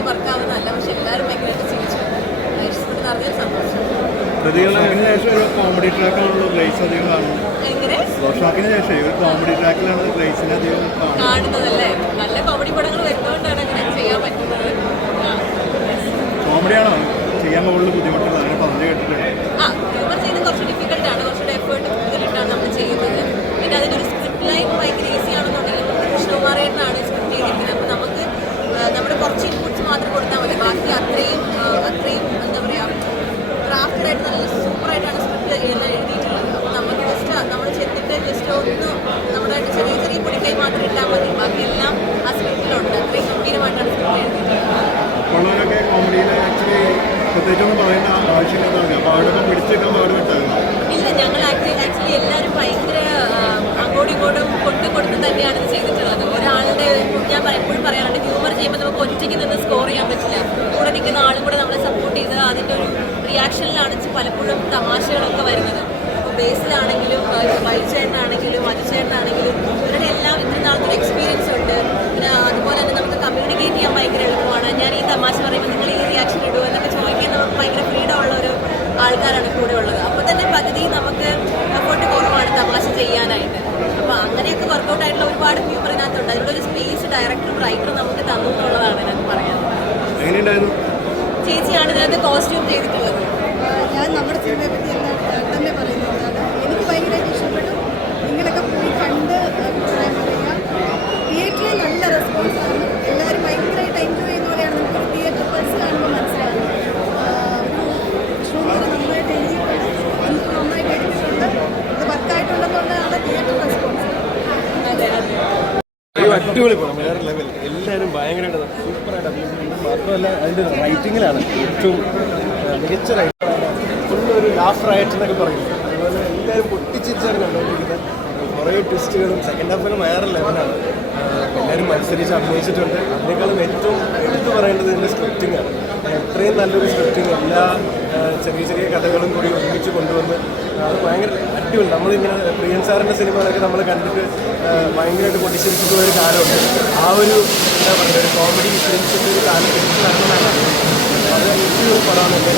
വലിയ വർക്കാവുന്നതല്ല പക്ഷെ എല്ലാവരും ഭയങ്കരമായിട്ട് ചിരിച്ചു. ഇഷ്ടപ്പെട്ടു അറിഞ്ഞ സന്തോഷം. പ്രതികരണത്തിന് ശേഷം ഒരു കോമഡി ട്രാക്കാണല്ലോ ഗ്രേസ് അധികം കാണുന്നത്. എങ്ങനെ? റോഷാക്കിന് ശേഷം ഒരു കോമഡി ട്രാക്കിലാണ് ഗ്രേസിനെ അധികം കാണുന്നതല്ലേ? നല്ല കോമഡി പടങ്ങൾ വരുന്നതുകൊണ്ടാണ് അങ്ങനെ ചെയ്യാൻ പറ്റുന്നത്. കോമഡിയാണോ ചെയ്യാൻ കൂടുതൽ ബുദ്ധിമുട്ടുള്ളത് അങ്ങനെ പറഞ്ഞു കേട്ടിട്ടുണ്ട് ആ ഹ്യൂമർ ചെയ്യുന്നത് കുറച്ച് ഡിഫിക്കൽട്ട് ആണ് കുറച്ചുകൂടെ എഫേർട്ട് കൂടുതലിട്ടാണ് നമ്മൾ ചെയ്യുന്നത് പിന്നെ അതിനൊരു സ്ക്രിപ്റ്റ് ലൈൻ ഭയങ്കര ഈസി ആണെന്നുണ്ടെങ്കിൽ കൃഷ്ണകുമാരേട്ടനാണ് സ്ക്രിപ്റ്റ് ചെയ്തിരിക്കുന്നത് അപ്പോൾ നമുക്ക് ആ, നമ്മുടെ കുറച്ച് ഇൻപുട്സ് മാത്രം കൊടുത്താൽ മതി ബാക്കി അത്രയും ആ, അത്രയും എന്താ പറയുക ആയിട്ട് നല്ല സൂപ്പറായിട്ടാണ് സ്ക്രിപ്റ്റ് എഴുതിയിട്ടുള്ളത്. അപ്പോൾ നമുക്ക് ജസ്റ്റ് നമ്മൾ ചെന്നിട്ട് ജസ്റ്റ് ഒന്ന് നമ്മുടെ ചെറിയ ചെറിയ പൊടിക്കൈ മാത്രം ഇട്ടാൽ മതി. ബാക്കി എല്ലാം ആ സ്ക്രിപ്റ്റിലുണ്ട് അത്രയും ഗംഭീരമായിട്ടാണ് സ്ക്രിപ്റ്റ് എഴുതിയിട്ടുള്ളത്. കോമഡിയിൽ ആക്ച്വലി പ്രത്യേകിച്ചൊന്നും പറയേണ്ട ആവശ്യമില്ലെന്നാണ് അപ്പോൾ അവിടെ പിടിച്ചേക്കാൻ പാടുപെട്ടായിരുന്നു? ഇല്ല ഞങ്ങൾ ആക്ച്വലി ആക്ച്വലി എല്ലാവരും ഭയങ്കര അങ്ങോട്ടും ഇങ്ങോട്ടും കൊണ്ടു കൊടുത്ത് തന്നെയാണ് ഇത് ചെയ്തിട്ടുള്ളത്. ഒരാളുടെ ഞാൻ എപ്പോഴും പറയാറുണ്ട് ഹ്യൂമർ ചെയ്യുമ്പോൾ നമുക്ക് ഒറ്റയ്ക്ക് നിന്ന് സ്കോർ ചെയ്യാൻ പറ്റില്ല കൂടെ നിൽക്കുന്ന ആളും കൂടെ നമ്മളെ സപ്പോർട്ട് ചെയ്ത് അതിന്റെ ഒരു റിയാക്ഷനിലാണ് പലപ്പോഴും തമാശകളൊക്കെ വരുന്നത്. ബേസിലാണെങ്കിലും വൈചേട്ടനാണെങ്കിലും അതിചേട്ടനാണെങ്കിലും ഇവരുടെ എല്ലാം ഇത്രയും നാളത്തെ എക്സ്പീരിയൻസ് ഉണ്ട്. പിന്നെ അതുപോലെ തന്നെ നമുക്ക് കമ്മ്യൂണിക്കേറ്റ് ചെയ്യാൻ ഭയങ്കര എളുപ്പമാണ്. ഞാൻ ഈ തമാശ പറയുമ്പോൾ നിങ്ങൾ ഈ റിയാക്ഷൻ ഇടുമോ എന്നൊക്കെ ചോദിക്കാൻ നമുക്ക് ഭയങ്കര ഫ്രീഡം ഉള്ള ഒരു ആൾക്കാരാണ് കൂടെ ഉള്ളത്. അപ്പോൾ തന്നെ പകുതി നമുക്ക് എഫോർട്ട് കുറവാണ് തമാശ ചെയ്യാനായിട്ട്. അപ്പോൾ അങ്ങനെയൊക്കെ വർക്കൗട്ട് ആയിട്ടുള്ള ഒരുപാട് ഹ്യൂമർ ഇതിനകത്തുണ്ട്. അതിനുള്ള ഒരു സ്പേസ് ഡയറക്ടറും റൈറ്ററും നമുക്ക് തന്നു എന്നുള്ളതാണ് ഇതിനകത്ത് പറയാനുള്ളത് എങ്ങനെയുണ്ടായിരുന്നു ചേച്ചിയാണ് ഇതിനകത്ത് കോസ്റ്റ്യൂം ചെയ്തിട്ടുള്ളത്. ഞാൻ നമ്മുടെ സിനിമയെ പറ്റി ഞാൻ തന്നെ പറയുന്നത് എനിക്ക് ഭയങ്കരമായിട്ട് ഇഷ്ടപ്പെട്ടു. നിങ്ങളൊക്കെ പോയി കണ്ട് അഭിപ്രായം പറയുക തിയേറ്ററിൽ നല്ല റെസ്പോൺസ് ആണ്. എല്ലാവരും ഭയങ്കരമായിട്ട് എൻജോയ് ചെയ്യുന്ന പോലെയാണ് നമുക്ക് തിയേറ്റർ പൾസ് കാണുമ്പോൾ മനസ്സിലാകുന്നത് വിഷ്ണുമാർ നന്നായിട്ട് എഴുതിയിട്ടുണ്ട്. എനിക്ക് നന്നായിട്ട് എഴുതിയിട്ടുണ്ട് ഇത് വർക്കായിട്ടുണ്ടെന്നുള്ളതാണ് തിയേറ്റർ റെസ്പോൺസ് അടിപൊളി പടം. വേറെ ലെവൽ എല്ലാവരും ഭയങ്കരമായിട്ട് സൂപ്പറായിട്ട് അഭിനയിക്കുന്നു മാത്രമല്ല അതിന്റെ റൈറ്റിങ്ങിലാണ് ഏറ്റവും മികച്ച റൈറ്റിംഗ് ഫുള്ളൊരു ലാഫ് റൈറ്റ് എന്നൊക്കെ പറയുന്നത് അതുപോലെ എല്ലാവരും പൊട്ടിച്ചിരിച്ചാണ് കുറേ ട്വിസ്റ്റുകളും സെക്കൻഡ് ഹാഫിന് വേറെ ലെവലാണ് എല്ലാവരും മത്സരിച്ച് അഭിനയിച്ചിട്ടുണ്ട്. അതിനേക്കാളും ഏറ്റവും എടുത്തു പറയേണ്ടത് ഇതിന്റെ സ്ക്രിപ്റ്റിംഗ് ആണ്. എത്രയും നല്ലൊരു സ്ക്രിപ്റ്റിംഗ് എല്ലാ ചെറിയ ചെറിയ കഥകളും കൂടി ഒരുമിച്ച് കൊണ്ടുവന്ന് അത് ഭയങ്കര അടിപൊളി. നമ്മളിങ്ങനെ പ്രിയൻ സാറിന്റെ സിനിമകളൊക്കെ നമ്മൾ കണ്ടിട്ട് ഭയങ്കരമായിട്ട് പൊട്ടിച്ചിരിക്കുന്ന ഒരു കാലമുണ്ട്. ആ ഒരു എന്താ പറയുക ഒരു കോമഡി ഫിലിംസിന്റെ ഒരു കാലം കിട്ടുന്ന വരണമെന്നാണ് അത് ഈ ഒരു പടമാണ് എന്റെ